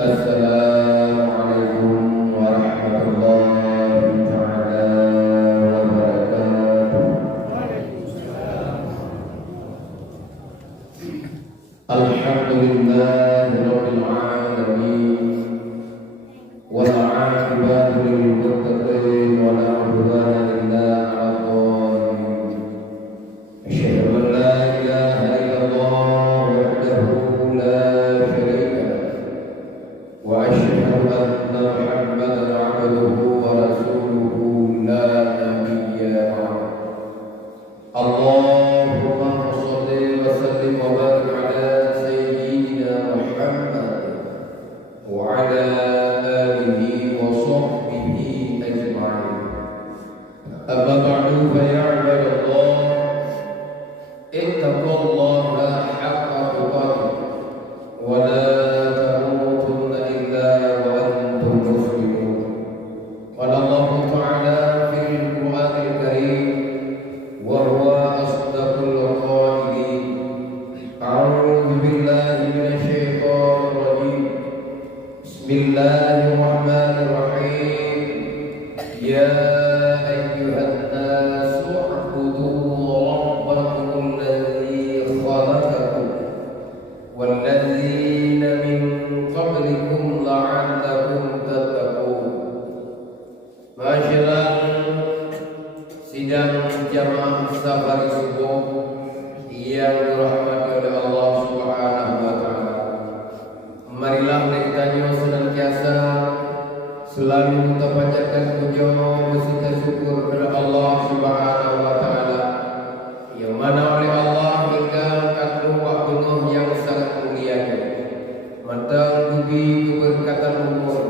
Assalamualaikum warahmatullahi taala wabarakatuh. Alhamdulillahirabbil alamin wal 'aqibatu lil muttaqin wa la 'udwana illa 'alal zalimin. Asyhadu an la ilaha illallah wahdahu la syarika lah wa asyhadu anna Muhammadan 'abduhu wa rasuluhu la nabiyya ba'dahu. Allahumma shalli wa sallim wa barik ala sayyidina Muhammad wa ala alihi wa sahbihi ajma'in. Amma ba'du fa ya 'ibadallah, ittaqullaha haqqa tuqatih wa la tamutunna illa wa antum muslimun. Qala Allah ta'ala fil Qur'anil Karim wa huwa asdaqul qailin. A'udzu billahi minasy syaithanir rajim. Bismillahirrahmanirrahim. Ya ayyuhan nasu u'budu rabbakum alladzi khalaqakum walladzina min qablikum la'allakum tattaqun. Masyaallah, sidang jamaah safar subuh yang dirahmati oleh Allah Subhanahu wa taala. Marilah kita senantiasa selalu kita panjatkan puja dan syukur kepada Allah Subhanahu wa taala, yang mana oleh Allah hingga katu waktu yang sangat mulia, mantang lebih keberkatan umur,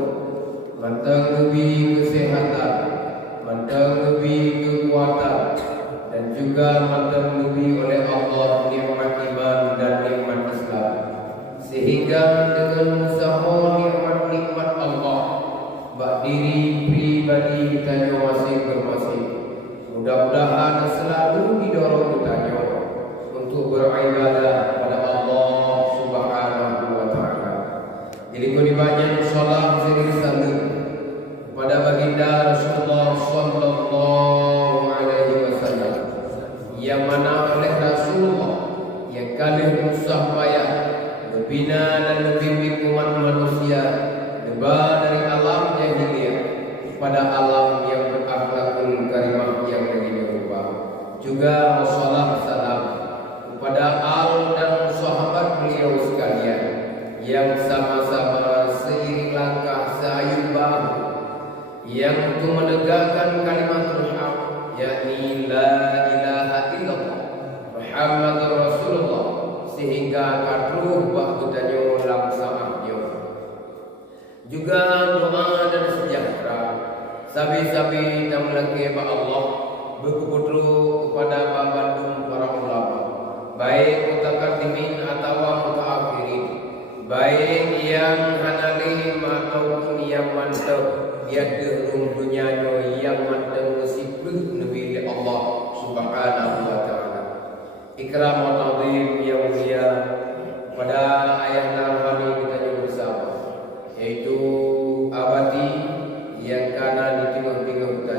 mantang lebih kesehatan, mantang lebih kekuatan, dan juga mantang lebih oleh Allah nikmat iman dan nikmat Islam, sehingga dengan usaha nikmat-nikmat Allah bak diri pribadi kita masing-masing mudah-mudahan selalu didorong kita untuk beribadah pada Allah Subhanahu wa taala. Jadi kau banyak salat sering-sering kepada baginda Rasulullah sallallahu alaihi wasallam, yang mana oleh Rasulullah yang kali usah payah membina dan membimbing umat manusia lebar dari alam jahiliyah kepada alam yang berakhlakul karimah yang begitu rupa. Juga wassalam salam kepada al dan sahabat beliau sekalian yang sama-sama seiring langkah seayun bahu yang untuk menegakkan kalimatul haq, yakni la ilaha illallah Muhammadur Rasulullah, sehingga kadruh bahkutanyo langsung yo. Juga doa dan sejahtera sabi-sabi dan melaki ba Allah berkumpul kepada babandung para ulama, baik mutaqaddimin atau mutaakhirin, baik yang hanalim ataupun yang mantap tiada dunia yang mantap sibuk nabi Allah Subhanahu wa taala. Ikram wa ta'zim yang mulia pada ayah narwani kita bersama, yaitu abadi yang kana di tengah-tengah kita.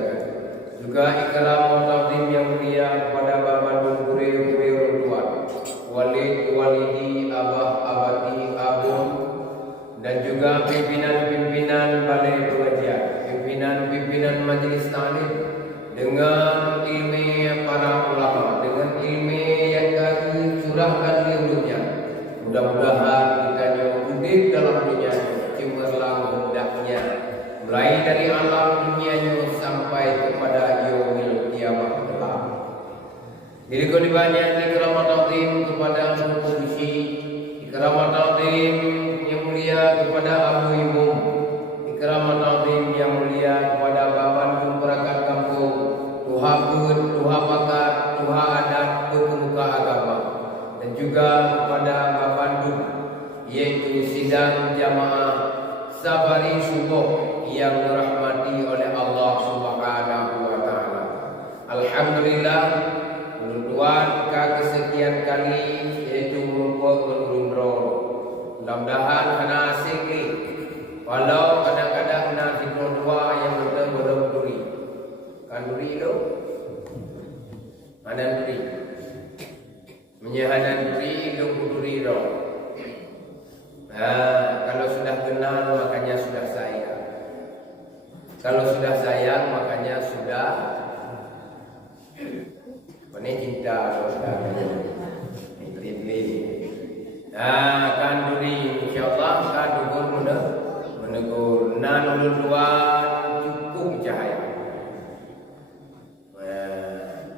Juga ikram wa ta'zim yang mulia kepada babandung beliau tuan, walid walidi, abah abadi abun, dan juga pimpinan-pimpinan balai pengajian, pimpinan-pimpinan majelis taklim, dengan ilmu para ulama, dengan ilmu yang kami curahkan di dunia. Mudah-mudahan kita hidup dalam dunia cemerlang hendaknya, mulai dari alam dunia sampai kepada yaumil kiamat kelak. Jadi kau banyak ikram ta'zim kepada Muqaddisi, ikram ta'zim yang mulia kepada Abu Ibu, ikram ta'zim yang mulia kepada babandung perangkat kampung, tuha pun, tuha pakat, tuha adat, pemuka agama, dan juga kepada babandung, yaitu sidang jamaah safari subuh yang dirahmati oleh Allah Subhanahu wa taala. Alhamdulillah, tuan kesekian kali yaitu merupakan berundro. Mudah-mudahan hana asik Kalau sudah kenal makanya sudah sayang. Kalau sudah sayang makanya sudah cinta. Kan duri insyaallah kan dukur menegur nan luar cukup cahaya.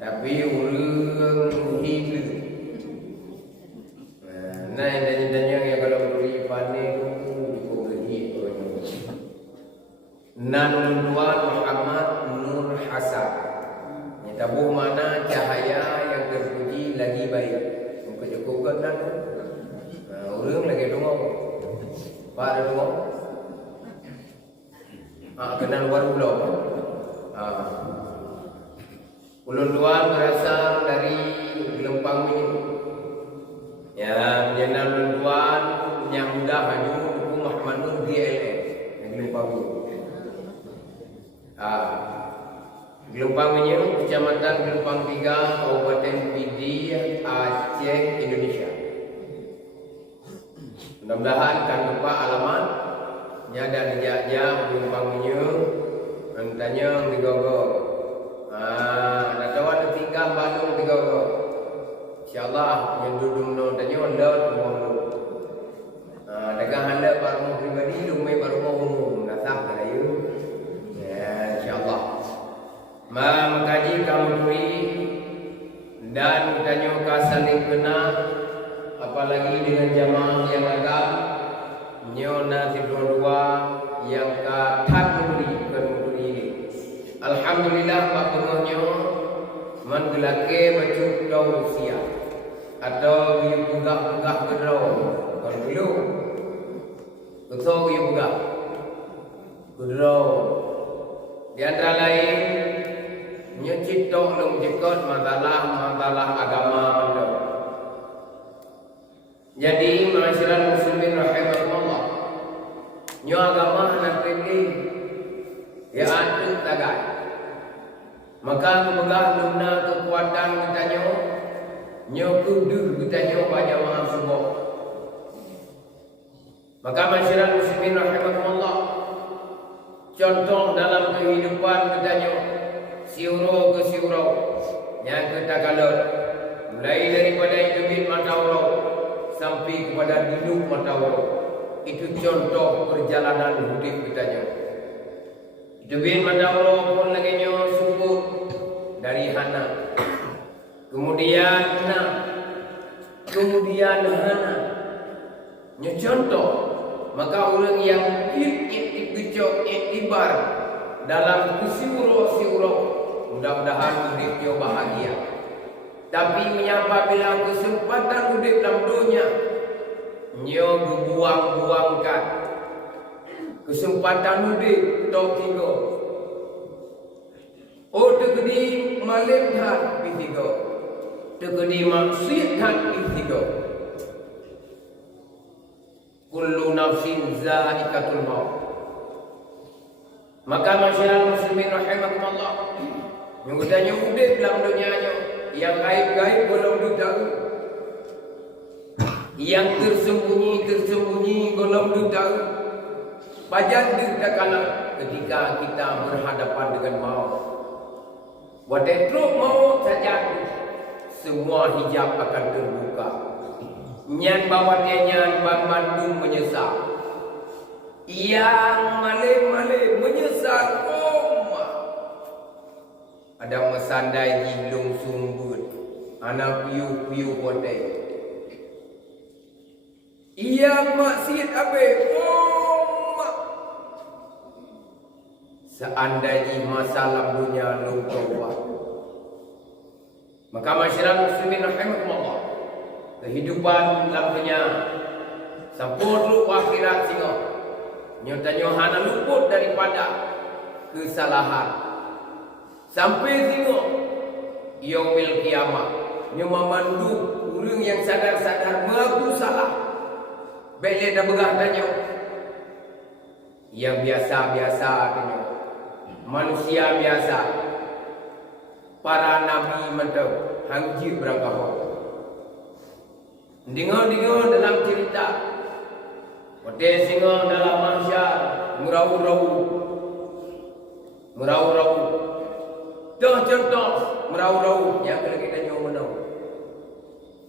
Tapi urang hidup. Nah, tanya yang kalau duri pandai cukup hidup. Nan luar Muhammad Nur Hasan. Tabuh mana cahaya yang terpuji lagi baik. Muka cukup kan nan. Urang lagi dongok. Pak ada dongok. Kenal baru belum? Ulun luar berasal dari Gelempang ini. Ya, menyenang ulun luar yang mudah hanya buku Muhammad Nur GLN yang Gelempang ini. Gelempang ini Kecamatan Gelempang 3, Kabupaten Pidi, Aceh, Indonesia. Mudah-mudahan kan lupa alamat nyada dijak-jak Gelempang ini mentanya digogo. Ada kawan ada tinggal Bandung digogo. Insyaallah yang duduk no tanya laut mohon. Dagang handa baru pribadi lumai baru mau umum nasah kalayu. Ya insyaallah. Mengkaji kamu turi dan tanya ka saling kenal apalagi dengan jamaah yang agam nyona dua yang ka tak turi ini. Alhamdulillah pak pengohnyo menggelake baju dausia atau buka-buka gedro kalau dulu betul buka gedro di antara lain nyecit tolong jekot masalah agama anda. Jadi masyarakat muslimin rahimahullah nyo agama nak pilih ya antu tagai. Maka kebegah lumna kekuatan kita nyo kudur kita pada maha subuh. Maka masyarakat muslimin rahimahullah contoh dalam kehidupan kita siuro ke siuro yang kita kalut mulai daripada hidupin mata Allah sampai kepada hidup mata Allah. Itu contoh perjalanan hidup kita hidupin mata Allah pun lagi subut dari hana kemudian hana contoh. Maka orang yang iktibar dalam siuro mudah-mudahan hidupnya bahagia. Tapi menyapa bila kesempatan hidup dalam dunia nyo buang-buangkan kesempatan hidup tok tiga. Tegedi malenhan pitiga. Tegedi maksiat pitiga. Kullu nafsin zaikatul maut. Maka masyarakat muslimin rahimakumullah yang udahnya hidup dalam dunia yang gaib-gaib belum tahu, yang tersembunyi belum tahu. Pajan kita kala ketika kita berhadapan dengan maut. Wadah maut saja semua hijab akan terbuka. Nyan bawatnya Bang Bandung menyesal. Yang malih-malih menyesal ada mesandai jilung sumbut anak piu-piu bodai. Yang maksiat abe seandainya masalah dunia lupa. Maka masyarakat muslimin rahimahumullah kehidupan dalamnya sempurna akhirat singo nyatanya hana luput daripada kesalahan sampai singo yaumil kiamat nyo memandu urang yang sadar-sadar mengaku salah baik dah begah tanya yang biasa-biasa tanya manusia biasa para nabi mentau hangji berangkah dengar dalam cerita Wate singa dalam mahsyar merau-rau. Merau-rau. Dah contoh merau-rau yang kita tanya menau.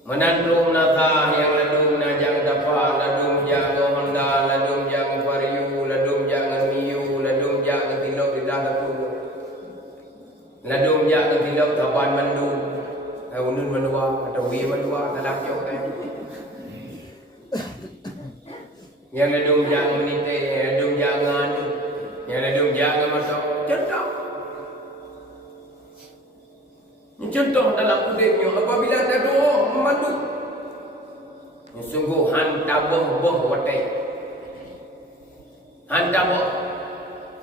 Menandung nata yang ladung najang dapat, ladung jaga Honda, ladung jaga Vario, ladung jaga Mio, ladung jaga tilok di dah tu. Ladung jaga tilok tapan mandu. Unun menua atau wi menua dalam jauh kan. Yang ladung jaga menite, ladung jaga anu, yang ladung jaga masuk. Contoh. Contoh dalam uripnya apabila ada doa memandu. Sungguh hantar boh watai. Hantar boh.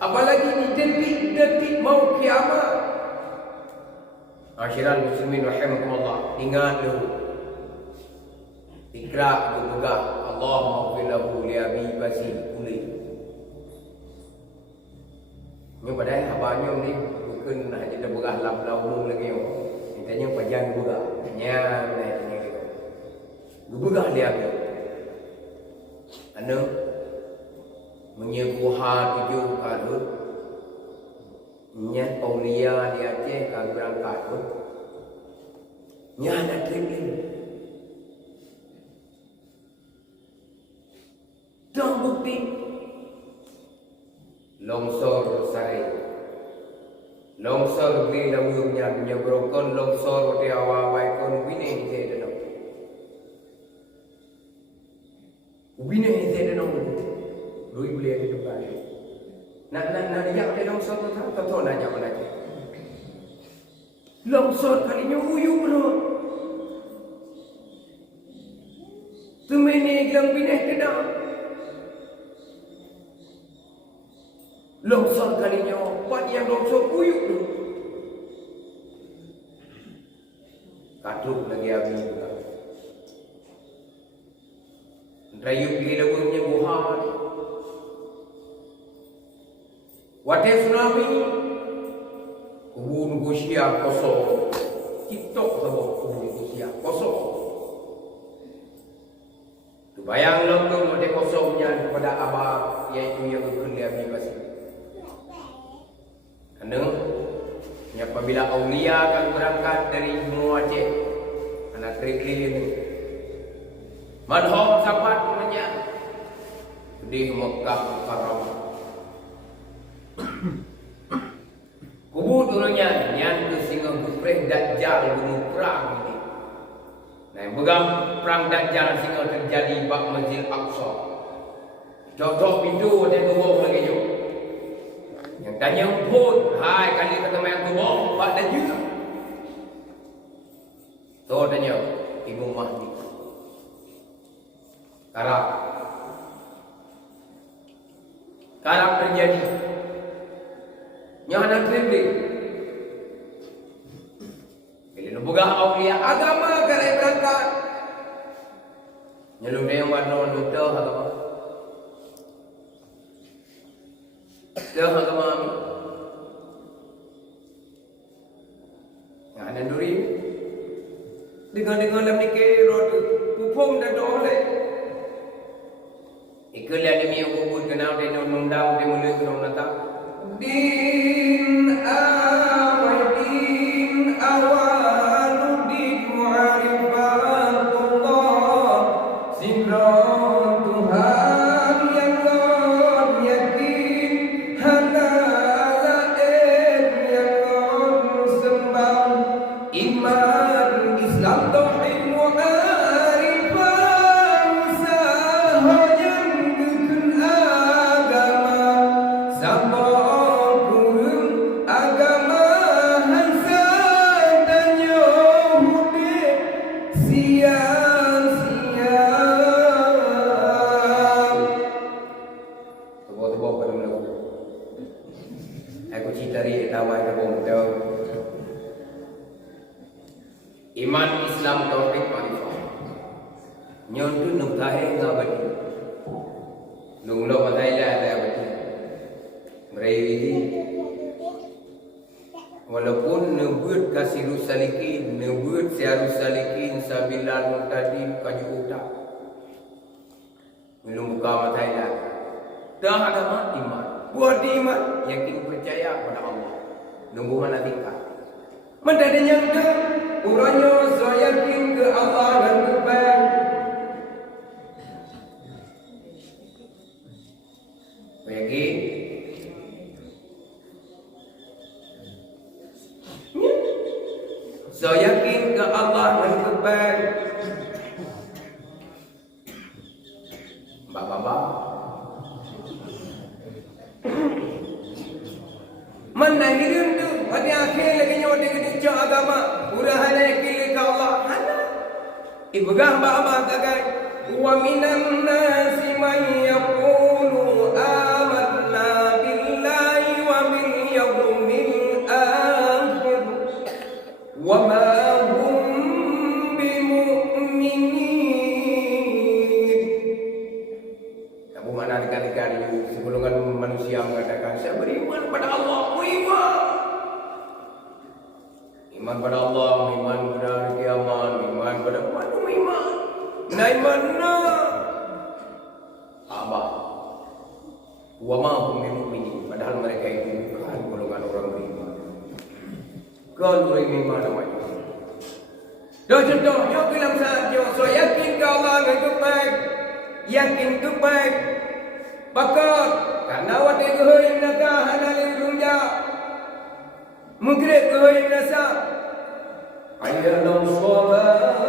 Apalagi di detik-detik mau kiamat. Asyiral muslimin rahimakumullah. Ingat dulu. Ikra bergegah. Allahumma gfirlahu li abi basil uli. Ini padahal abangnya ni bukan hanya dah bergah lau lagi. Tanya panjang juga. Tanya gitu. Gubegah dia ke. Anu menyebuha 7 kali. Nya aulia di Aceh kan berangkat tu. Nya ada training. Dah bukti. Longsor sari. Longsor beri lawurnya menyebrokan longsor di awal-awal kon bine di sana. Bine di sana. Lui boleh ada depan. Nak dia ada longsor tu tahu nanya mana je. Longsor kalinya uyu bro. Tumene yang bine kena. Longsor kalinya buat yang longsor uyuk tu. Katruk lagi abi juga. Rayuk di lawurnya buhan. Wate tsunami. Kubun Gusia kosong. TikTok sama kubun Gusia kosong. Tu bayang longkong wate kosongnya kepada abah iaitu yang berkuliah di pasir. Kerana apabila aulia akan berangkat dari Benua Aceh, anak trikli ini, madhom sapat menyak di Mekah Mukarramah. Kubur dulunya yang tu singa kupreh Dajjal bunuh perang ini. Nah, begang perang Dajjal singa terjadi bak Masjid Aqsa. Jauh pintu ada turun lagi jauh. Yang tanya pun, hai kali kata main kubur, buat dan juga. Tu tanya, Ibu Mahdi. Karam terjadi. Yang anak triblik. Bila nubugah awliya agama kalau berangkat. Nyelum dia yang warna nuta agama. Dah agama kami. Yang ada duri. Dengan dalam nikah roda pupung dan doleh. Ikulah demi ubud kenal dia nundang dia mulai kenal nata. Din awaludin mu'arifatullah sinron Tuhan yang non yakin halalain yang non sembah iman Islam tauhid mu'arifah usaha yang bikin agama sampai iman Islam tauhid ma'rifah nyon tu nung tahe ngabadi nung lo matai la ada abadi mereka walaupun nebut kasih rusalikin nebut siarus salikin sabilan muktadin kaju utak belum buka matai dah agama iman. Buat di iman, yakin percaya pada Allah. Nunggu mana tingkat. Mendadanya ke uranya saya yakin ke Allah dan Tuhan. Bagi saya yakin ke Allah dan Tuhan. Bapak-bapak menahirin tu pada akhir lagi nyoba dia agama urahan yakin ke Allah hana ibgah bapa tagai wa minan nasi man yaqulu amanna billahi wa bil yawmil akhir wa ma hum bimu'minin. Kamu mana dikali-kali sebelum manusia mengatakan saya beriman pada Allah, iman pada Allah, iman pada hari kiamat, iman pada mana iman. Nah iman na abah. Wa ma hum bimu'minin, padahal mereka itu bukan golongan orang beriman. Kalau beriman namanya. Dan contohnya bilang saja, so yakin ke Allah itu baik, yakin itu baik. Bakat karena wati kehoin naka hanalin runja, mungkin kehoin nasa. Ayalam sobat.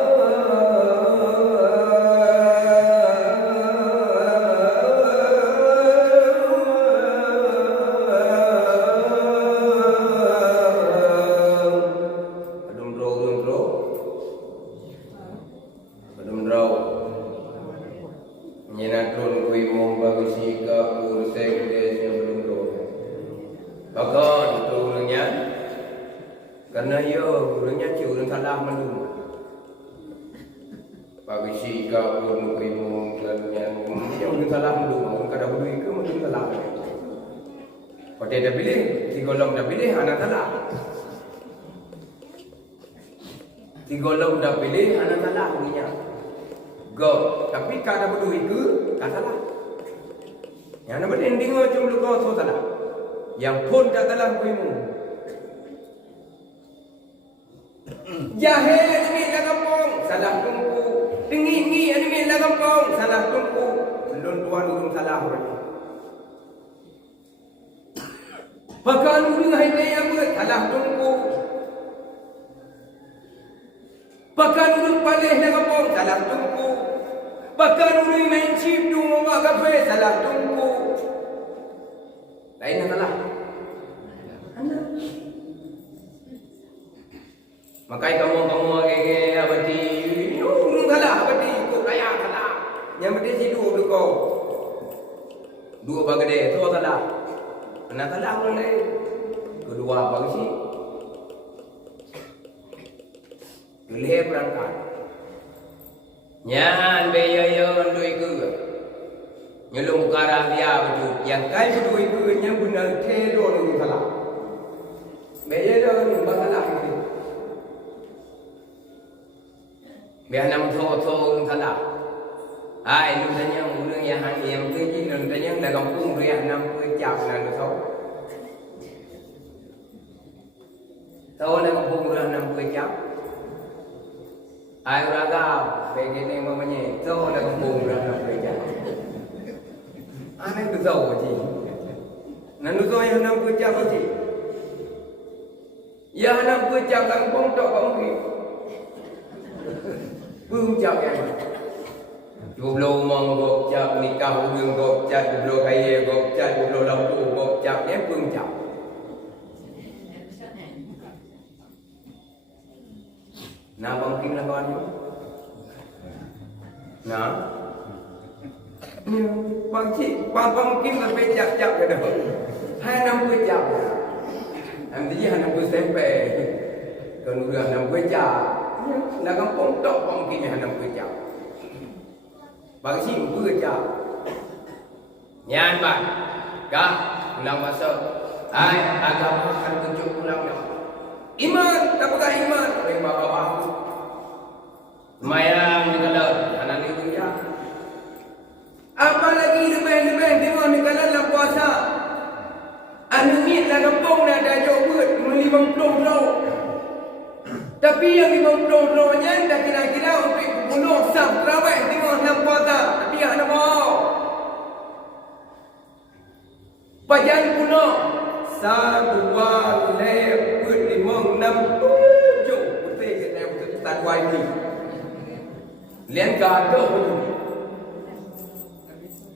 Nyenatron kui mombang sika ursek desnya belum roh. Bahkan turunnya karena yo gurunya curang salah mendung. Bagi sika urun kui mombang yang salah mendung, kada berdui ke mendung salah. Pada dah pilih, si golong dah pilih anak salah. Si golong dah pilih anak salah punya. Go, tapi kada berdui ke, tak salah. Yang nama ending macam lu kau tu salah. Yang pun tak salah kuimu. Jahil ni lah kampung, salah tungku. Tinggi ni lah kampung, salah tungku. Belum tuan belum salah orang. Bahkan ulu hai apa, salah tungku. Bahkan ulu palih lah kampung, salah tungku. Bahkan ulu main chip tu mama kafe, salah tungku. Lain yang salah. Makai kamu ke abadi, belum salah abadi, kau kaya salah. Yang penting si dua kau, dua bagade, tu salah. Anak salah orang lain, kedua bagi si, boleh berangkat. Nyan beyayon doi ke, nyelung karah dia betul. Yang kai doi ke, yang benar tedo ni salah. Beyayon ni salah ni. Biar nam thô salah. Ai lu tanya orang yang hari yang kerja, lu tanya dah kampung dia 60 jam nak lu tahu. Tahu dah kampung dia 60 jam. Ai orang kau, begini mamanya, tahu dah kampung dia 60 jam. Aneh tu tahu je. Nak lu tahu yang 60 jam je. Ya 60 jam kampung tak kampung. Belum jam yang Jublo mong gop chap nikah udung gop chap jublo kaya gop chap jublo lampu gop chap ni pun chap. Nah bangking lah kawan ni. Nah. Ni bangking lebih chap ke dah. Hai 60 jam. Nanti dia 60 sampai. Kalau udah 60 jam. Nak kampung tok bangkingnya 60 jam. Bagi si bekerja. Nyan ban. Kah ulang masuk. Hai agama akan tunjuk ulang dah. Iman, tak pegang iman. Oleh bapa-bapa. Semayang di kalau anak ni kerja. Apa lagi lebih tengok ni kalau Tapi yang 50 dah kira-kira untuk 10 sab terawih tengok 6 puasa. Tapi yang nak mau. Bajan kuno 1 2 3 4 5 6 7 betul ke saya betul tak dua ini. Lian kado pun.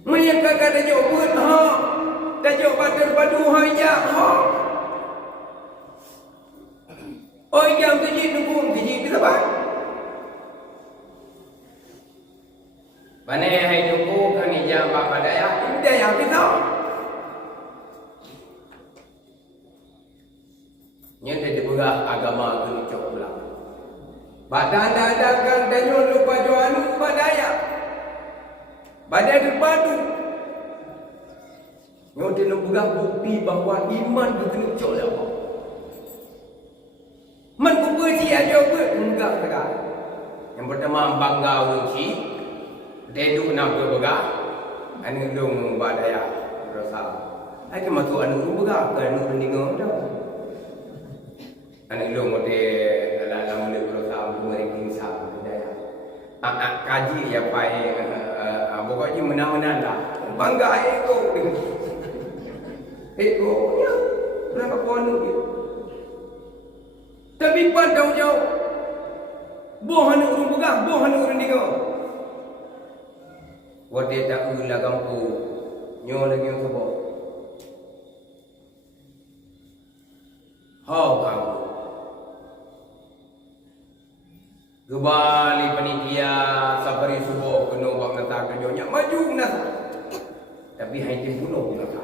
Menyang kakak dah jauh buat ha. Dah jauh padu hai ya ha. Oh yang keji nunggu keji kita bah. Mana hai nunggu kan ni jam apa daya? Ini dia yang kita. Nyata dibuka agama tu cok pula. Badan adakan dan lupa jualan badaya. Badai terpadu. Nyata dibuka bukti bahawa iman tu kena cok lah. Man ku berci aja ber enggak tegak. Yang pertama bangga unci, dedu nak berbega, anu dong badaya rasa. Ai ke matu anu bega ke anu ningo dah. Anu dong de dalam le berusaha mengering insan badaya. Kaji ya pai pokoknya menang-menang dah. Bangga ego. Ego ya. Berapa pohon ni? Tapi pandang jauh. Bohan urun bukan, bohan urun dingo. Wade tak ulah kampu. Nyo lagi yang sabo. Hau kamu. Kembali panitia sabari subuh kena buat kata kerjanya maju nak. Tapi hai tim bunuh nak.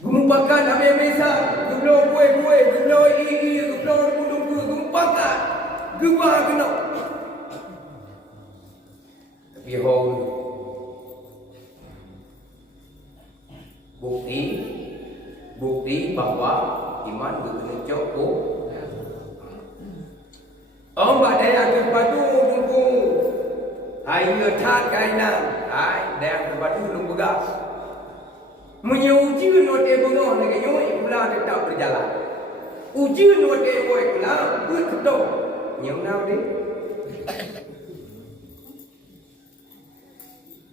Gumpakan habis besar, gublo kue, gublo ini, gublo lumbu, gumpakan, gubah kena. Tapi hold, bukti bahawa iman kena cukup. Mbak daya kepadu lumbu, ayo tat kainan, ay daya kepadu lumbu gas. Menyuji note bunuh lagi nyoi pula tetap berjalan. Uji note boy pula betul. Nyong nau deh.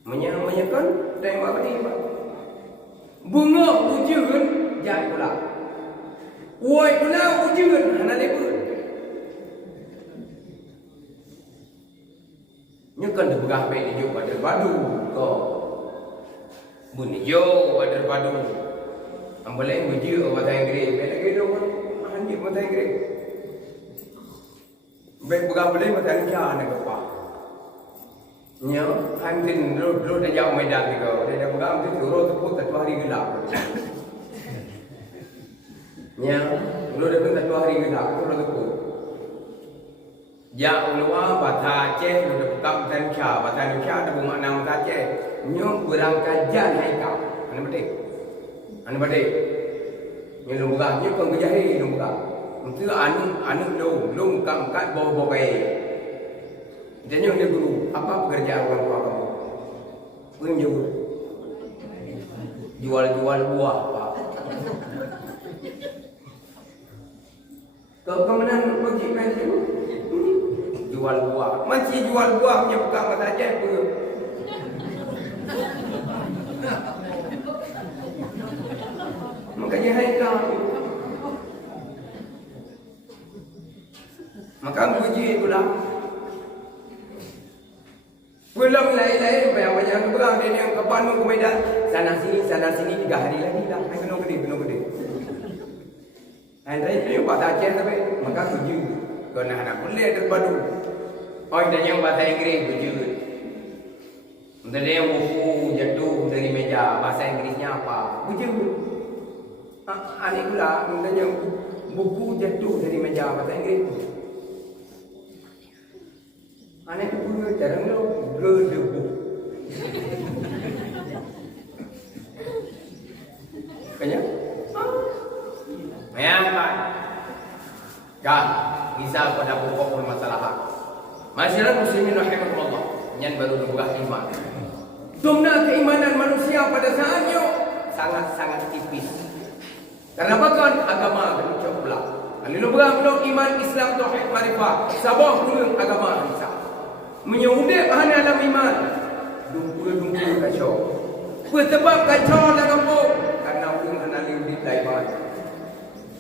Menyakan tembak beri. Bunga ujian jadi pula. Woi pula ujian hana lebur. Nyakan debegah baik di pada badu ko. Bunyi yo ada padu. Ambalai muji bahasa Inggeris. Bela gitu kan. Hanya bahasa Inggeris. Baik bukan boleh bahasa Indonesia nak apa. Nya, hantin dulu dah jauh Medan ni kau. Dia dah bukan hantin suruh tepuk satu hari gelap. Nya, dulu dah pun satu hari gelap. Suruh tepuk. Ya ulama bahasa Aceh sudah buka bahasa Indonesia ada bermakna bahasa Aceh. Nyong berangkajan hai kau. Anu betul. Nyong buka, nyong kau kejahi nyong buka. Untuk anu long kat bawah bayi. Dan nyong dia guru, apa pekerjaan orang tua kamu? Penjual. Jual buah pak. Kau kemenan pergi pensiun? Jual buah. Masih jual buah punya buka mata Aceh pun. Makanya hai kau. Maka puji pula. Belum lain-lain banyak berang dia yang kapan ke Medan. Sana sini 3 hari lagi dah. Hai kena gede. Hai ni bahasa Aceh tapi maka puji. Kau nak boleh terpadu. Oh dan yang bahasa Inggeris puji. Untuk dia yang buku jatuh dari meja bahasa Inggerisnya apa? Puji. Aneh pula untuk yang buku jatuh dari meja bahasa Inggeris. Aneh tu pun jarang lo berdebu. Kaya? Ya, Pak. Kah, bisa pada pokok permasalahan. Masyarakat muslimin rahimakumullah. Yang baru membuka iman. Jumlah keimanan manusia pada saatnya sangat-sangat tipis. Karena bahkan agama kencok pula. Kalau berang iman Islam tauhid marifah, sabah guna agama Islam. Menyudah hanya dalam iman. Dumpu kacau. Sebab kacau dalam kampung karena orang hanya lihat laiman.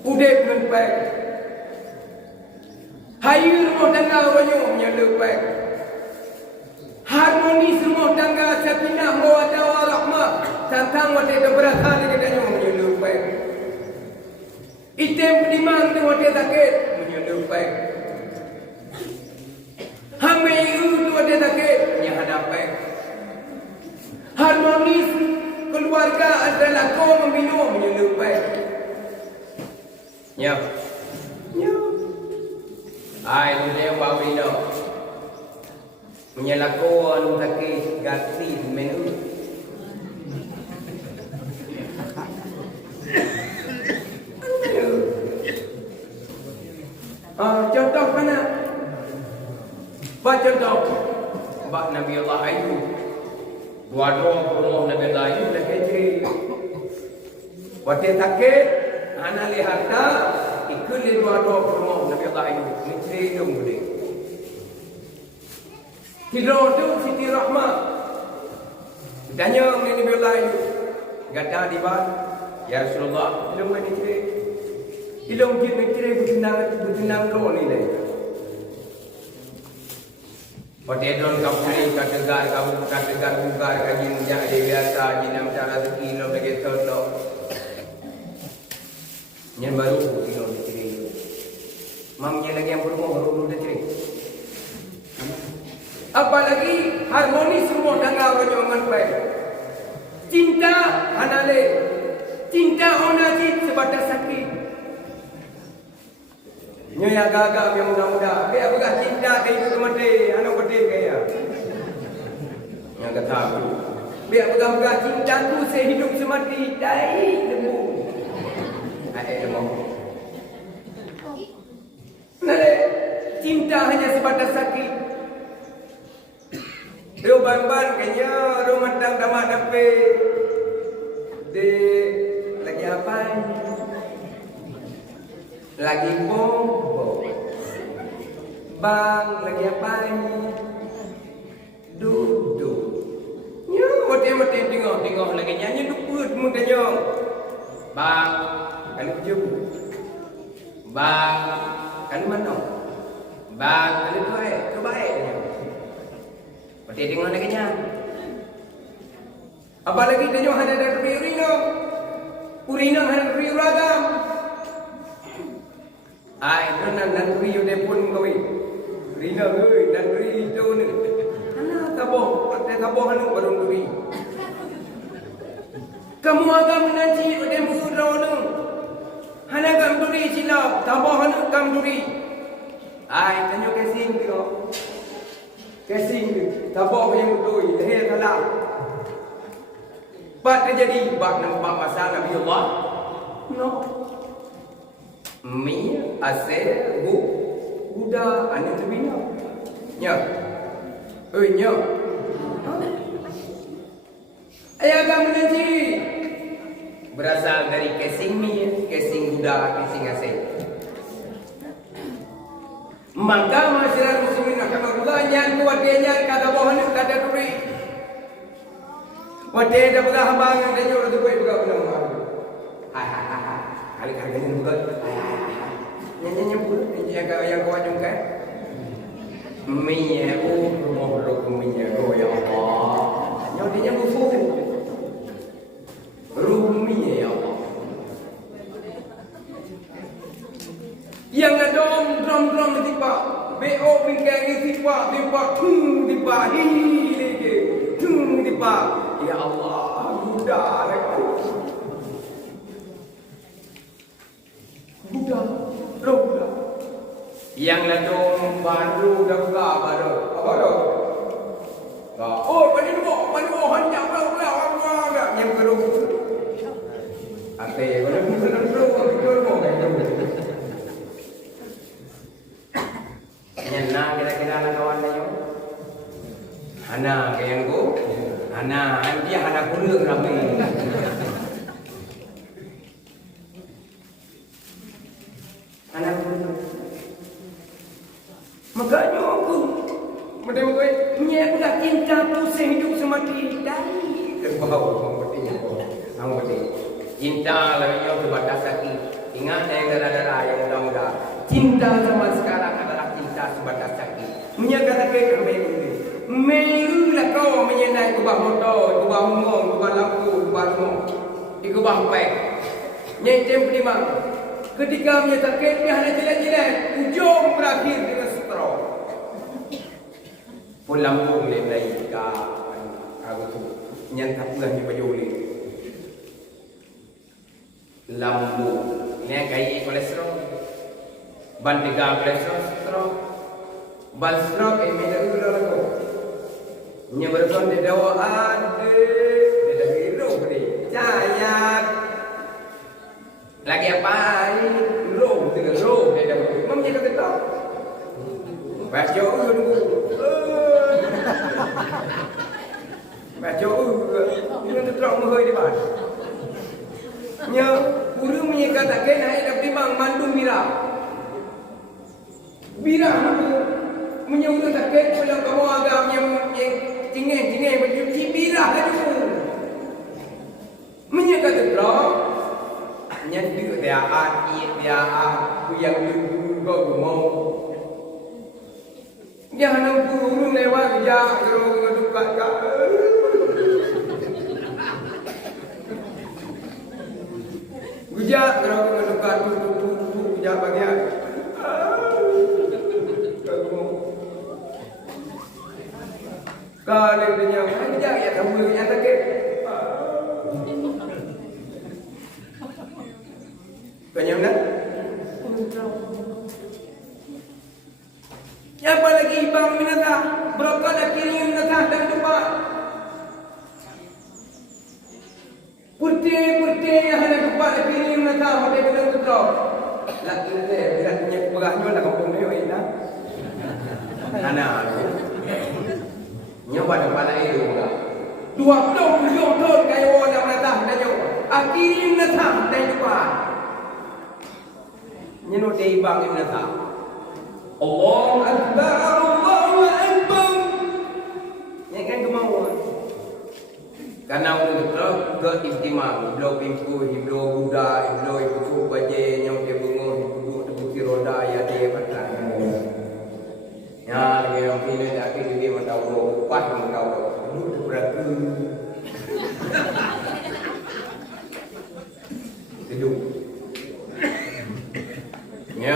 Udah menpek. Hayu rumah tangga banyak menyelupek. Harmoni semua tangga sakinah mawaddah warahmah. Tentang waktu berasa dengan menyelupek. Item dimang tu waktu sakit menyelupek. Hamil tu waktu sakit menyhadapek. Harmonis keluarga adalah kau membina menyelupek. Ya. Ai lu dia bawa bina. Menyelakon sakit ganti menu. Contoh mana? Buat contoh. Bak Nabi Allah Ayub. Dua rumah Nabi Allah Ayub dah kecil. Waktu sakit, anak lihat tak, ikut dia dua rumah Nabi Allah Ayub. Kecil dong boleh. Tidur tu Siti Rahmah. Tanya Nabi Allah Ayub. Kata di bawah, Ya Rasulullah, hidung mana kecil? Hidung kecil bertenang roh ni lah. Patedon kapuri kategar kamu kategar bugar kajin jak dia biasa jinam cara sekilo lagi toto. Nyen baru kilo diceri. Mamnya lagi yang baru diceri. Apalagi harmoni semua tangga orang baik. Cinta hanale. Cinta onajib sebatas sakit. Nyonya gagak yang muda-muda. Biar bukan cinta ke itu kemati. Anak kecil kaya. Yang kata aku. Biar bukan cinta tu sehidup semati. Dai lembu. Air lembu. Nale. Cinta hanya sebatas sakit. Dia ban-ban kaya. Rumah tamat dapat. Dia lagi apa? Lagi bobo. Bang lagi apa ini? Duduk. Nyo, mati tengok lagi nyanyi dukut mudanya. Bang, kan jump. Bang, kan mana? Bang, kan tu baik dia. Mati tengok lagi nyanyi. Apalagi tengok ada urino. Urino ada uragam. Ai nan ri yo pun kawi. Rina oi nan ri itu ni. Ana taboh, ate taboh anu baru ri. Kamu agam nanti ode mudro nu. Hana gam duri silap, taboh anu gam duri. Ai tanyo casing kiro. Casing taboh yang duri leher kalah. Pat terjadi bak nampak masa Nabi Allah. No. Mi ase bu buda ane tebina nya nya ayah kamu nanti berasal dari casing mi casing buda casing ase maka masyarakat muslimin rahimakumullah yang kuatnya kata bohong kata duri wate dah begah bang dan yo tu begah benar hai kali bukan nyanyi pun yang kau ajungkan minyak rumah minyak ya Allah nyodinya bufu rumia ya Allah yang ada drum tiba bo bingkai tiba tiba hi tiba ya Allah mudah budak yang ladong baru dah buka baru apa dah oh pada hanya apa yang baru ate pada betul mau nyana kira-kira lah kawan dia hana kayak go hana dia hana kuliah ramai mati dari kerbau mati mati. Cinta lebih jauh sebatas kaki. Ingat yang darah-darah yang muda-muda. Cinta zaman sekarang adalah cinta sebatas kaki. Menyatakan Melu lah kau menyenai kubah motor, kubah umum, kubah lampu, kubah rumah, di kubah pek. Nyetem prima. Ketika menyatakan dia hanya jalan-jalan, ujung berakhir dengan stroke. Pun lampu mulai jika aku tu nyantap pula di baju ni. Lampu ni gaya kolesterol, ban 3 kolesterol, stroke, ban stroke ini dah udah lagu. Nya berson di dawa ada dia dah hidup ni jayat lagi apa ni roh dengan roh dia dah memang kata tak baca dulu baca ini terang mohon di mana nya guru menyatakan naik dapat bang mandung bira menyuruh takkan kalau kamu agam yang tinggi mencuci birah itu menyatakan terang nyatu dia aku yang dulu mau jangan guru lewat kalau ngedukat Gujak kalau ngedukat tu gujak bagian kalau dia macam ya kamu yang tak Kanyang na? Apa lagi ibang minata? Berapa dah kirim minata dan lupa? Putih yang ada lupa dah kirim minata pada kena tutup. Laki ni bila punya berahnya lah kampung ni ina. Anak nyawa dah pada itu pula. 20 million ton kayu orang minata dan nyawa. Kirim minata dan lupa. Nyano day bang im nata Allahu akbar yang kan kemauan karena untuk ke istimewa beliau pingku beliau Buddha beliau itu baje yang dia bangun duduk di kursi roda ya dia patah ya dia yang pilih akhir dia mendawro pas mendawro duduk beraku duduk ya,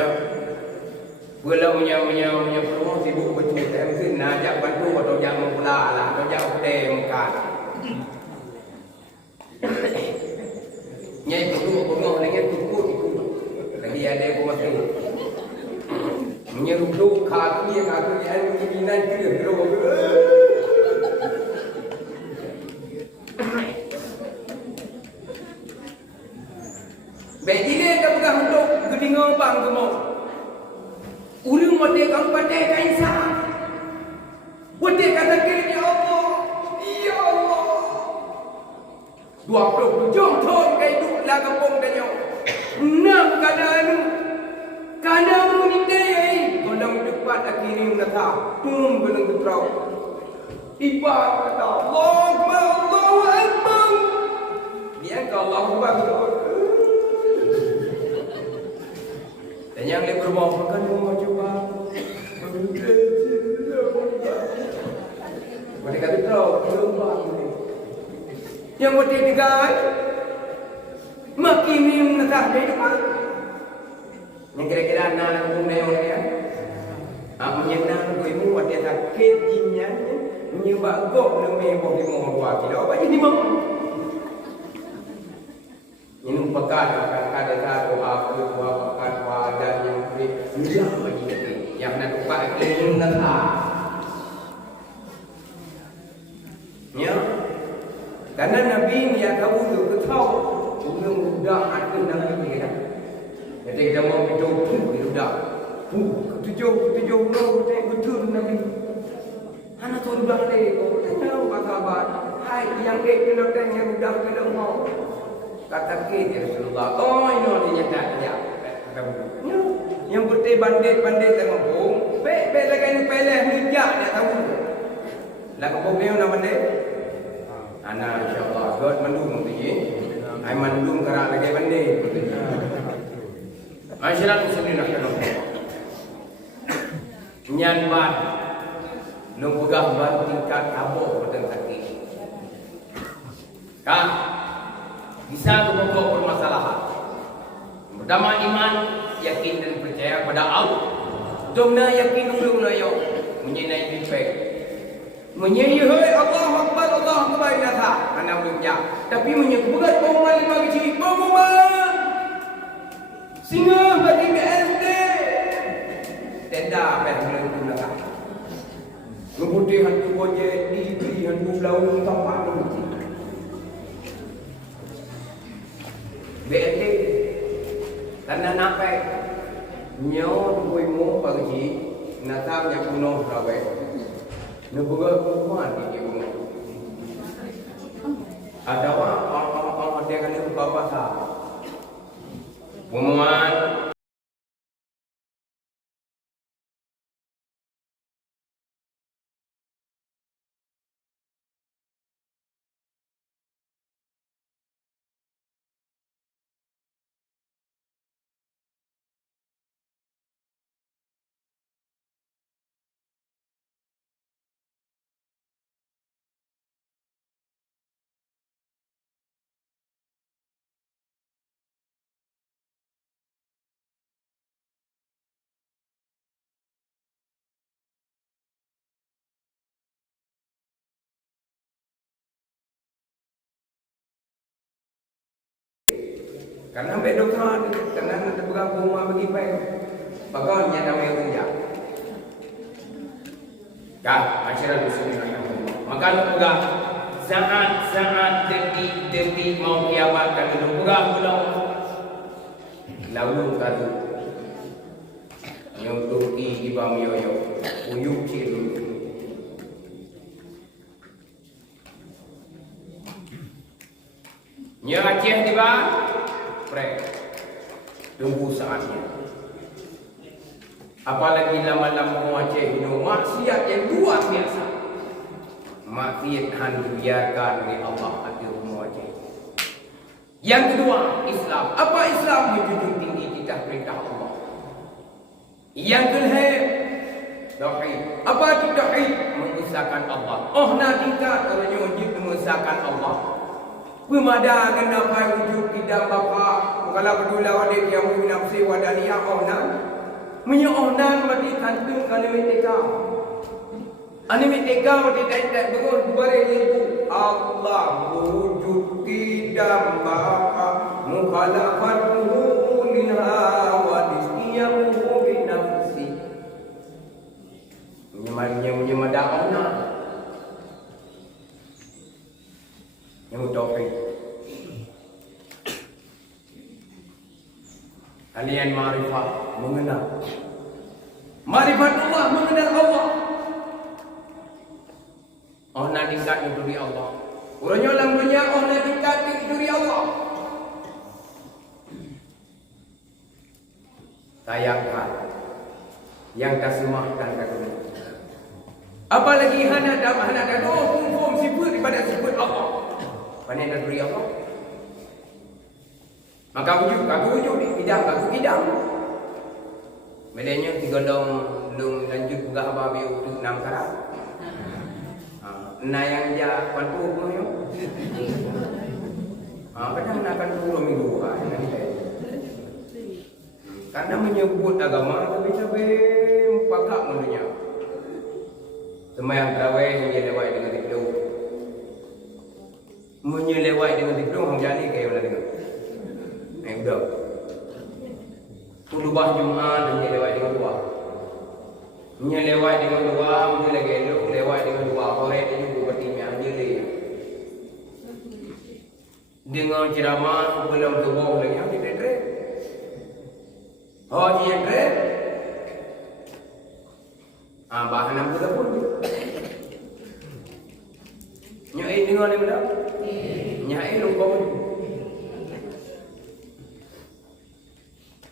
bila punya peluang sibuk betul, saya mesti nak ajak bantu atau jangan pula lah, atau jangan pedih muka. Nyai peluang dengan tukut ikut, lagi ada yang masih menyeruduk kaki yang keinginan kira baik ini dah pegang untuk gedinga bang gemuk. Urang mati kang pakai kain sah. Wate kata kiri ya Allah. 27 tahun kai duk la kampung danyo. 6 kadang ni dei golang cepat akirim nata. Tum golang getrau. Iba kata Allahu akbar. Dia kata Allahu akbar. Dan yang dia bermohonkan rumah coba mereka tu tahu berubah yang mesti digai makin ni nak dia depan yang kira-kira anak punya orang dia menyenang ibu dia sakit jinnya menyebab gok lebih boleh mohon kilo apa jadi mau ini pekan ada satu apa pekan wadah yang dia bagi yang nak buat ini nata ya karena Nabi dia tahu tu tahu umur muda ada Nabi dia jadi kita mau hidup muda ketujuh lo betul Nabi anak tu dah le kau tahu apa khabar hai yang kena yang udah kena mau kata ke dia Rasulullah ini dia nyata yang putih bandit tengok bung be lagi ni peleh mijak dia tahu lah kampung dia nama dia Ana insyaallah god mendung tu ye. Ai mendung kara lagi bande. Masyarakat muslimin rahimakumullah. Nyan ban nung pegah ban tingkat abo pada sakit. Kah bisa pokok permasalahan. Pertama iman, yakin dan percaya pada Allah. Domna yakin ulung layo menyenai mimpi. Menyehoi Allah Akbar nasa anak ulungnya. Tapi menyebut pengumuman lima kecil pengumuman. Singa bagi BSD. Tenda berhenti nasa. Kemudian hantu boje di hantu laung tempat itu. BSD karena napai nyaw duwe mo pagi natang nya kuno rawe nubuga kuman di kuno ada orang dia kan buka bahasa umuman karena bedokan karena nanti pegang rumah bagi baik bagai yang namanya kerja kan masyarakat muslimin rahimakumullah maka lu pegang saat demi mau kiamat kan lu pegang pulau lalu kadu yang Turki di Bamioyo uyuk cilu nya Aceh di bawah tunggu saatnya. Apalagi lama-lama Aceh ini maksiat yang luar biasa. Maksiat yang dibiarkan oleh Allah hati rumah Aceh. Yang kedua, Islam. Apa Islam? Menjunjung tinggi titah perintah Allah. Yang kedua, tauhid. Apa itu tauhid? Mengesahkan Allah. Oh, nadika kalau wajib mengesahkan Allah. Pemada kenapa wujud tidak bapa kalau berdua wadik yang menafsi wadaniya ohnan menyohnan mati kantung kalau mereka ane mereka wadi tidak berus beribu Allah wujud tidak bapa mukhalafatuhu lil hawa istiyamu binafsi menyemada ohnan yang tauhid. Kalian ma'rifah mengenal. Ma'rifat Allah mengenal Allah. Oh nak dekat duri Allah. Urangnya dalam dunia oh nak dekat duri Allah. Tayangkan yang kasumahkan kata. Apalagi hana ada hukum sifat daripada sifat Allah. Mana nak duri Allah? Maka wujud, kaku wujud, kaku kidam. Bedanya tiga dong belum lanjut buka babi untuk 6 karat. Nah yang ja pantu punya. Kadang nak pantu minggu karena menyebut agama tapi cabe pakak menurutnya. Sembahyang tarawih menyelewai dengan itu. Menyelewai dengan itu hang jadi kayak mana dengan. Udah. Ulubah Jumat menyelewai dengan dua. Menyelewai dengan dua, menyelewai dengan dua. Orang itu juga bertimnya jadi. Dengan ceramah belum tubuh lagi yang diterima. Oh, dia terima. Bahan apa tu pun. Nyai dengan ni mana? Nyai lupa pun.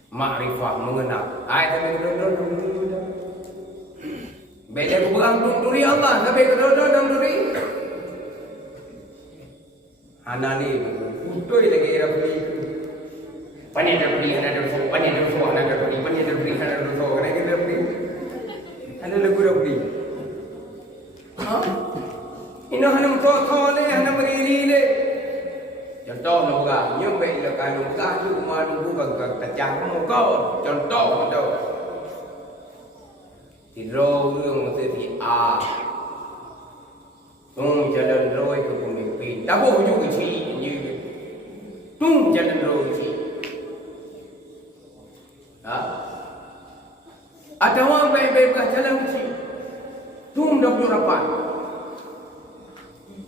Makrifah mengenal. Ayat yang kedua. Beda aku berangkut duri Allah. Sampai kedua duri. Anani utoi lagi era beli. Pani ada beli, ada dosa, pani ada dosa, ada beli, pani ada beli, ada dosa, ada kita beli. Ada lagu beli. Hah? Ino hanam thole, hanam rile. Contoh nak nyampe le kalau kaju madu bukan kacang kau. Contoh. Tidro ương thì tung jalan rồi ke pemimpin. Tak boleh juga sih như tung jalan rồi sih. Ada orang baik-baik jalan sih. Tung dah rapat.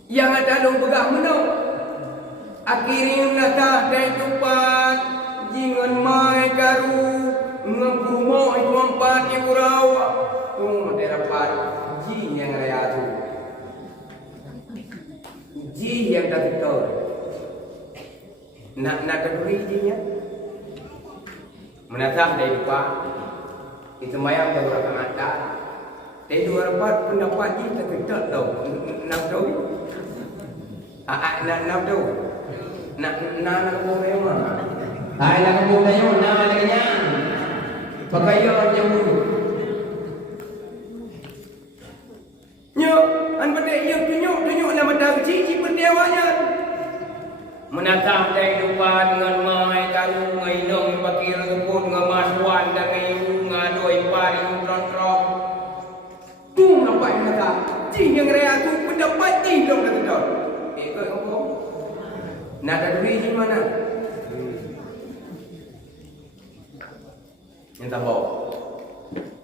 Yang ada dong begah menau. Akhirnya natah dan tupat jingan mai karu ngaprumo itu empat yang urau. Tung ada rapat jing yang raya tu. Ji yang dah betul. Nak keduri jinya. Menatah dari lupa. Itu mayang baru akan ada. Dari 2 pendapat ji tak betul tau. Nak tahu? Nak tahu? Nak kamu memang. Nak kamu memang nak lagi. Pakai yo jamu. Nyo, an benda yang tunjuk nama dah cici pendewanya. Menatap dari depan dengan mai karu ngai nong pakir keput ngamaswan dan ngai ngadoi paling tron-tron. Tu nampak menatap. Ci yang rea tu pendapat ci dong kata. Kau apa? Nak ada duit di mana? Yang tak bawa.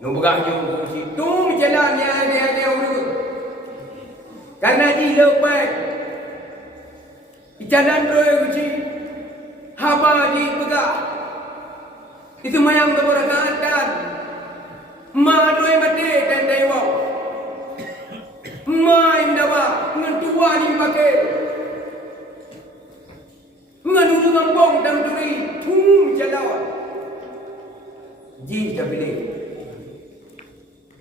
Numbang jumpa situ jalan yang ada urut. Karena di lepas jalan roy uji haba di pegah itu mayang keberkatan madoi mati dan dewa main dawa ngentua ni pakai nganu ngambong dan duri jalan ji jabile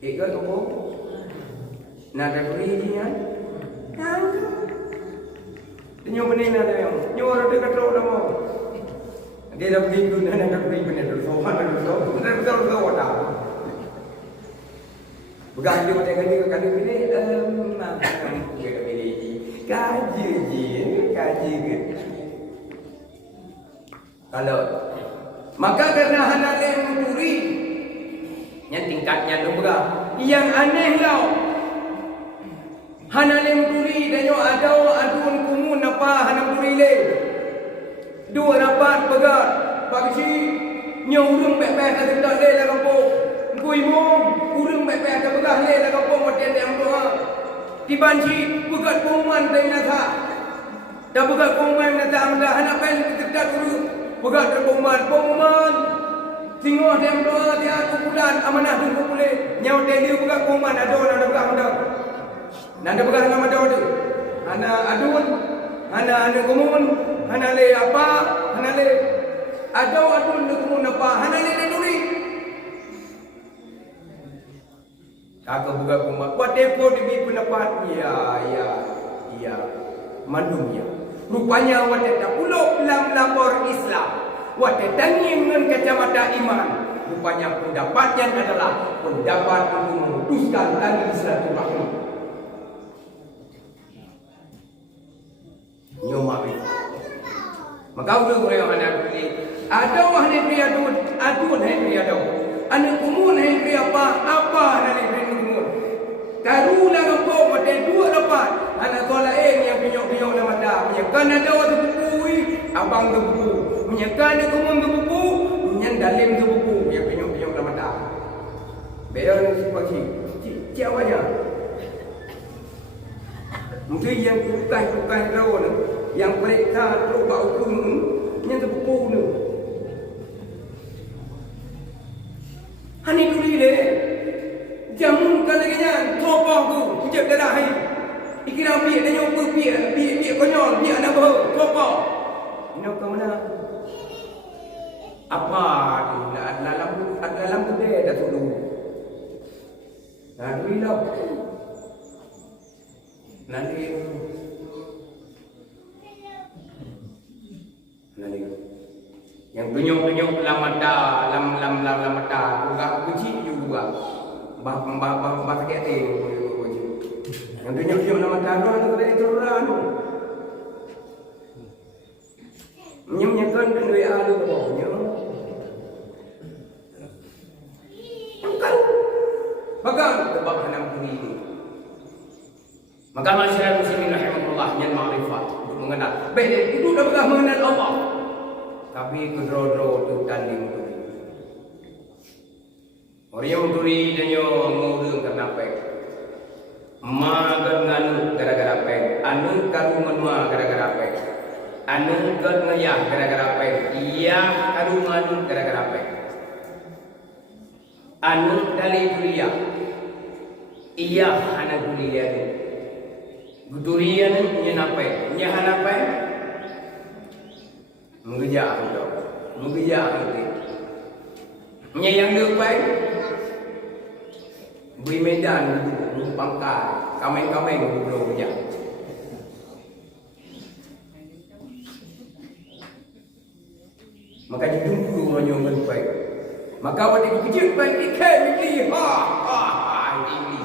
eka tu nak duri ji kan Nyo benih na tayo. Nyo orang dekat roh dah mau. Dia dah beli guna nak beli benih dulu. Sohan dulu. Betul ada. Begang dia macam ni kali ini. Dia dah beli. Kaji ke. Kalau maka karena halal muturi yang tingkatnya nombor yang aneh lau. Hanalem turi dan yo adau adun kumun apa hanam turi le. 2 rapat pegat pagi nyorung pek-pek kata tak le la kampung. Kui mong urung pek-pek kata pegah le la kampung moden yang doa. Dibanci pegat pengumuman dan nyata. Dah pegat pengumuman nyata anda hanap pen ketat urut. Pegat pengumuman singoh yang doa dia bulan amanah tunggu boleh. Nyau dia pegat pengumuman ada pegat anda. Nanda pegang nama dia tu. Hana adun, hana kumun, hana le apa, hana le adun kumun apa, hana le duri. Kakak buka kumat. Buat depo di pendapat ya, mandunya. Rupanya wadah tak pulau pelam lapor Islam. Wadah tangin dengan kacamata iman. Rupanya pendapatnya adalah pendapat untuk memutuskan tali silaturahmi. Nyomawi. Maka udah yang anak beli. Ada wahai pria adun hai pria adun. Anak kumun hai pria apa nanti pria kumun. Karulah kau pada 2 dapat. Anak sekolah yang pinyok nama dah. Menyekan ada waktu buku, abang tu buku. Menyekan kumun tu buku, menyen dalim tu buku. Yang pinyok nama dah. Bayar ni sepagi. Siapanya? Mungkin yang bukan rawan, yang mereka terus bau kumun, yang terbuku ni. Hani dulu ni, jamun kalanya topang tu, hujat darah ni. Ikira biar dia nyok biar konyol, biar nak bahu topang. Ini kau mana? Apa dalam tu dia dah tu dulu. Nah, bilau. Nanti Tunjuk-tunjuk lam mata, lam mata, juga kunci juga. Bah sakit hati. Yang tunjuk-tunjuk lam mata tu ada dari turun. Nyem-nyemkan duit alu tu bawahnya. Bukan. Bagan tebak hanam kuri ini. Maka masyarakat muslimin rahimahullah yang ma'rifat untuk mengenal. Baik, itu dah mengenal Allah. Tapi kedro-dro tu tanding tu. Orang yang turi dan yang ngurung kenapa? Makan nganu gara-gara apa? Anu karungan ma gara-gara apa? Anu ngayah gara-gara apa? Iya karungan gara-gara apa? Anu dari dunia. Iya anak dunia ni. Durian ni apa? Nyahan apa? Mengejar itu. Nya yang lepai bui medan pangkal kameng-kameng dulu punya. Maka jumpa orang yang lepai. Maka waktu kecil pai ikan ini ini.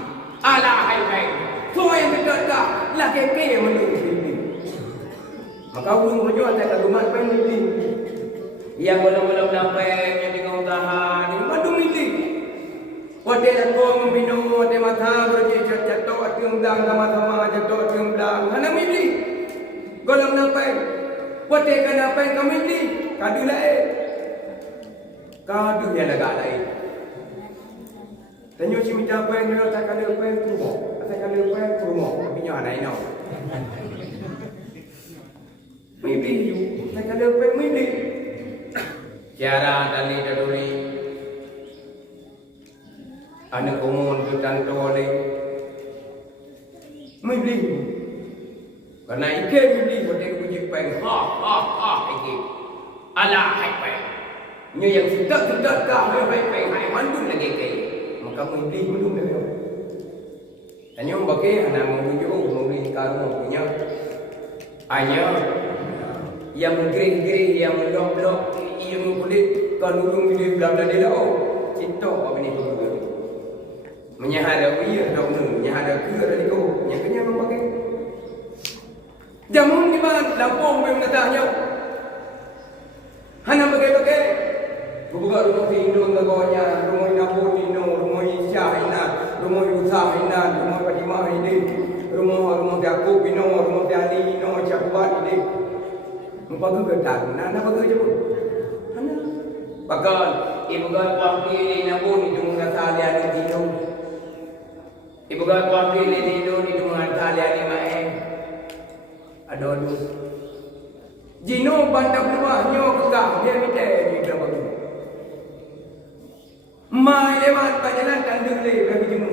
Alah hai. Semua yang dekat lah keke menurut ini. Maka ulung berjuang tak kagumat pai ini. Yang belum dapat yang dengan tahan ini madu ini. Wate aku membinu wate mata berjejak jatuh atung dang sama jatuh atung dang. Hana mili. Golong dapat. Wate kan apa yang kami ini? Kadu lain. Kadu yang agak lain. Tanya si minta apa yang dia tak kadu apa yang kurma. Tak kadu apa yang kurma. Tapi nyawa lain tau. Mili. Tak kadu apa yang mili. Cara tali daduri anak umum tu tanto oleh mibli karena ikan mibli boleh puji pen ikan ala hai pen như yang sedap kah hai pen hai mandun lagi kai maka mibli mandun lagi tanya bagi anak menuju membeli karung punya ayah yang gering-gering yang melok-melok yang kulit kalau dia bilang dah dia cinta apa ni tu menyahara wia dah menyahara ke dah dia yang kena memakai jamun di mana lampung memang datangnya hana bagai-bagai buka rumah Hindun neganya rumah Nabonino rumah Syahina rumah Usahina rumah Fatimah ini rumah Yaqub Bino rumah Ali Ino Syahwat ini Bagus ke tak? Nak bagus je pun. Mana? Bagus. Ibu gat waktu ini nabun itu mengata lian di dino. Ibu gat waktu ini di dino itu mengata lian di mae. Aduh. Jino bantak luahnya kekah dia minta di dalam. Mai lewat jalan tanduk le bagi jemu.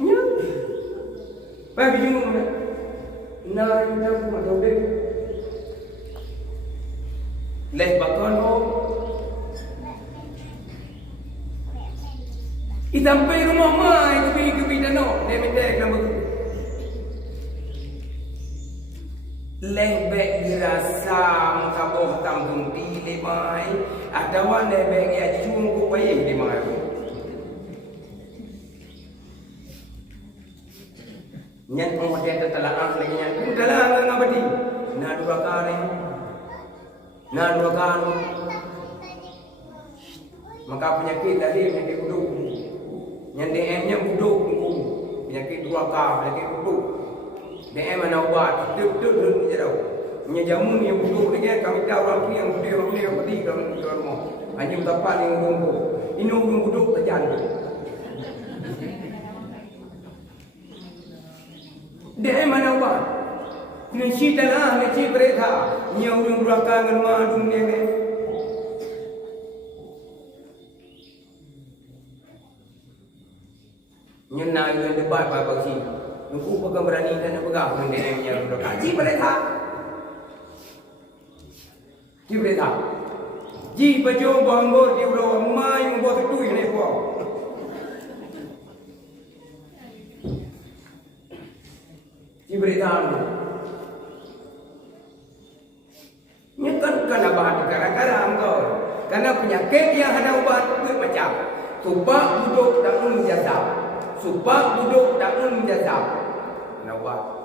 Nya. Bagi jemu. Nah, kita mahu deh. Leh bakal ho. Itampai rumah mai kebi dano. Dia minta nama. Leh bek dirasa kaboh kampung ti le mai. Ada wan leh bek ya cung ku payah di mai. Nyan kemudian telah lagi nyan telah ngabadi na dua kali maka penyakit dari yang duduk yang DM nya duduk penyakit dua kali penyakit duduk DM mana ubat duduk je tau nya jamu yang duduk lagi kami tahu orang yang dia pergi dalam rumah hanya dapat yang duduk ini duduk terjadi dia mana buat? Nasi tanah, nasi berita, nyau yang belakangan madung dia ni. Nyena yang debat apa sih? Nunggu pegang berani dan pegang dengan dia yang belakangan. Nasi berita, nasi berita. Ji baju bangun dia udah main buat itu ini kau. Diberikan. Nyata bahan gara-gara kau. Karena penyakit yang ada ubat macam supak duduk daun jazab. Supak duduk daun jazab. Kena ubat.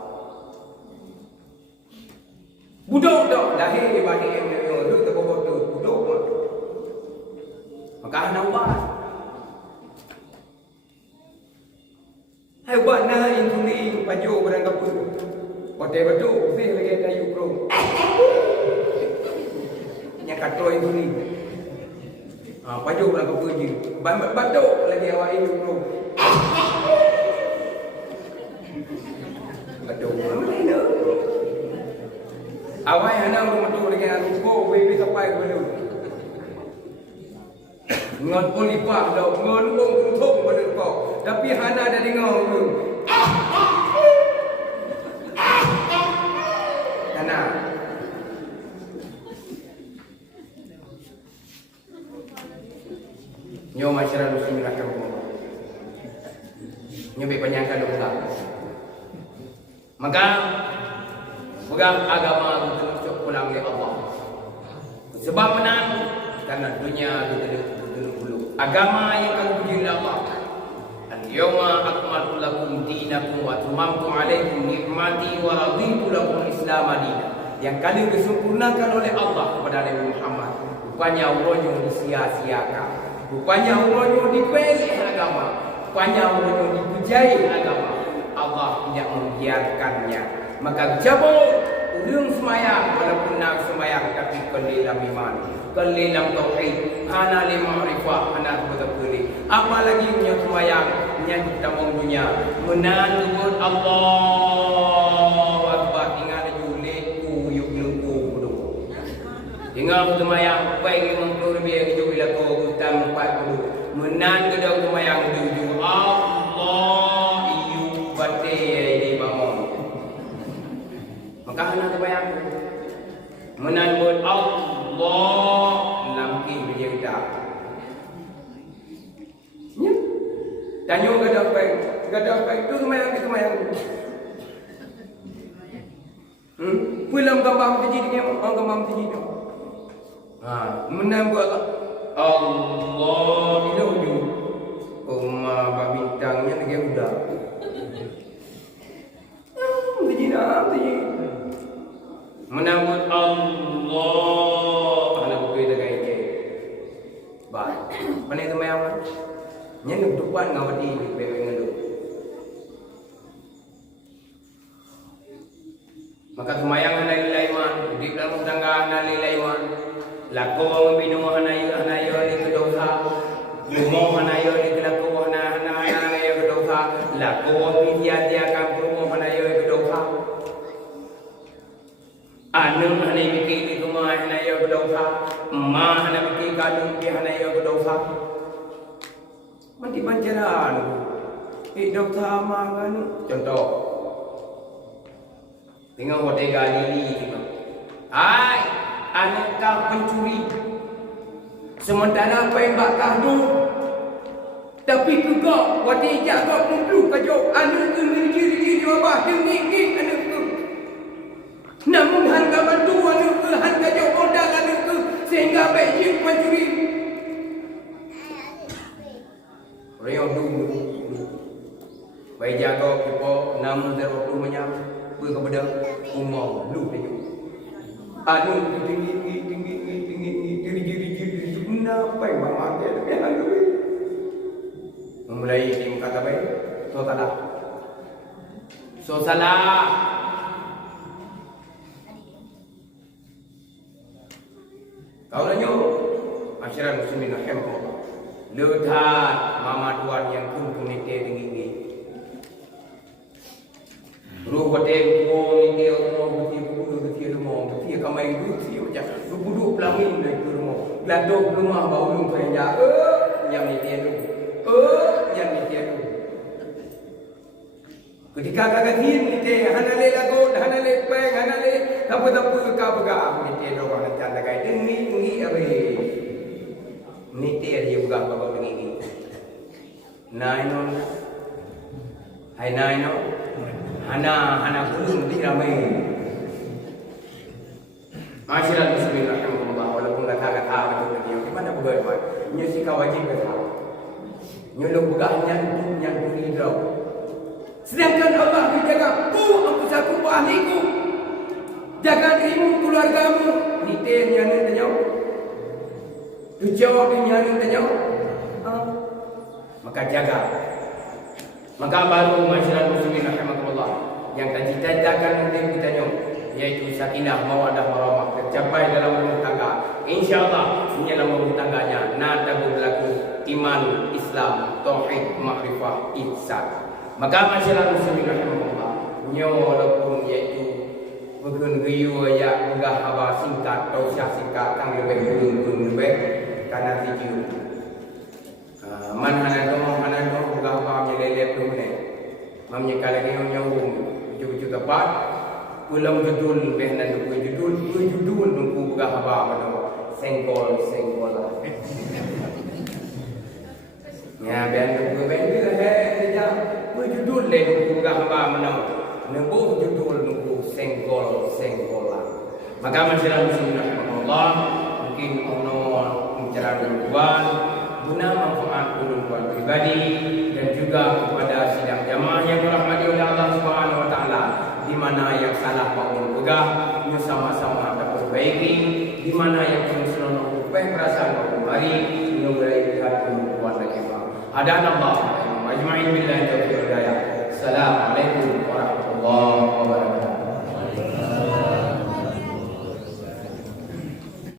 Buduk dah lahir di balik yang tu terbobot tu buduk. Maka kena ubat. Hai ubat na insulin paju barang kapur. Potai betul, sih lagi kayu krong. Yang katoi insulin. Paju barang kapur je. Batuk lagi awak ini krong. Batuk. Mana? Awak yang nak rumah tu dengan ruko, baby sampai dulu. Ngon pun lipat dah, ngon pun kuntung pada kau. Tapi hana dah dengar tu. Hana. Nyo masyarakat muslimin rahimakumullah. Nyo be penyangka dok tak. Maka pegang agama itu pulang oleh Allah. Sebab menang karena dunia dulu. Agama yang kamu puji Allah. Al-yawma akmaltu lakum dinakum wa atmamtu alaikum ni'mati wa raditu lakum al-Islam dinan. Yang kalian disempurnakan oleh Allah kepada Nabi Muhammad. Rupanya Allahnya disia-siakan. Rupanya Allahnya dipilih agama. Rupanya Allahnya dipujai agama. Allah tidak membiarkannya. Maka cabut urung semayang walaupun nak semayang tapi kelilam iman, kelilam tauhid, hana li ma'rifah, hana betul-betul. Apalagi punya semayang yang kita maunya menanut Allahu Akbar tinggal juleku yuk nunggu dulu. Tinggal semayang baik mengkur biar hijau ilaku utang 40 menan kedau semayang tujuh Allah iyu batai di bangun. Maka hendak terbayang menanggul Allah lamki dia kita. Ya. Tanya gadah baik tu semayang ke semayang. Pulang gambar masjid dia, orang gambar masjid tu. Menanggul Allah di ujung. Rumah bintangnya lagi udah. Masjid menambut Allah ana betul dah kai ke baik mana itu mayang nyen dupan ngawati bewe ngelu maka semayang ana lilaiman di dalam tangga ana lilaiman lako ngabinu ana yo ni kedosa gumo ana yo ni lako ana yo kedosa lako dia kan gumo ana yo kedosa anu hana mikir di rumah hana ya berdosa, ma hana mikir kandung dia hana ya berdosa. Mati pancaran, dosa ma anu. Contoh, tinggal hotel Galili tu. Hai, anak kau pencuri. Sementara apa yang bakal tu, tapi juga hotel jaga mulu kajau anu tu diri apa tinggi anu tu. Namun harga bantuan itu, harga jauh undangan itu sehingga baik pencuri. Orang dulu, baik jaga kita namun terlalu banyak kepada umur dulu dia. Anu tinggi diri kenapa yang bapak dia lebih anu. Memulai ini kata baik, so salah. Kau nanya, masyarakat muslimin rahimahullah. Lihat mama tuan yang pun nite tinggi. Ruh batin ko nite rumah beti rumah beti kamai beti macam duduk pelamin dari rumah. Landok rumah bau lum penja. Yang nite tu. Yang nite tu. Ketika kakak nite hana le lagu, hana le peng, hana le tapu ka baga nite do orang canda kai tinggi abe. Nite dia buka baga tinggi. Nainon. Hai nainon. Hana belum di ramai. Masyarakat muslimin rahimahullah. berman. Nyo si kawajib besar. Nyo lo begahnya yang berhidau. Sedangkan Allah menjaga aku saku ahliku. Jaga dirimu, keluargamu. Nitenya ni tanya. Tu jawabnya ni tanya. Maka jaga. Maka baru masyarakat muslimin rahimakumullah yang cita-citakan untuk kita nyom, yaitu sakinah, mawaddah, warahmah tercapai dalam rumah tangga. InsyaAllah ini dalam rumah tangganya natabu berlaku iman, Islam, tauhid, makrifah, ihsan. Maka masyarakat muslimin rahimakumullah nyo walaupun yaitu bukan riu ya enggak haba singkat atau singkat kang lebih lebih karena video. Mana dong enggak haba nyelelep tu ne. Mamnya kalau yang nyambung cucu tepat pulang judul behnan tu judul nunggu enggak haba mana senggol lah. Ya ben tu dia judul le nunggu enggak haba mana. Nunggu judul nunggu senggol lah. Maka masyarakat muslimin rahimahullah mungkin ono pencerahan guna manfaat ulun pribadi dan juga kepada sidang jamaah yang dirahmati oleh Allah Subhanahu wa taala, di mana yang salah maupun pegah nyo sama-sama dapat perbaiki, di mana yang perlu senonoh perasaan maupun mari nyo mulai lihat kuat lagi. Hadan Allah ajma'in billahi taufiq hidayah. Assalamualaikum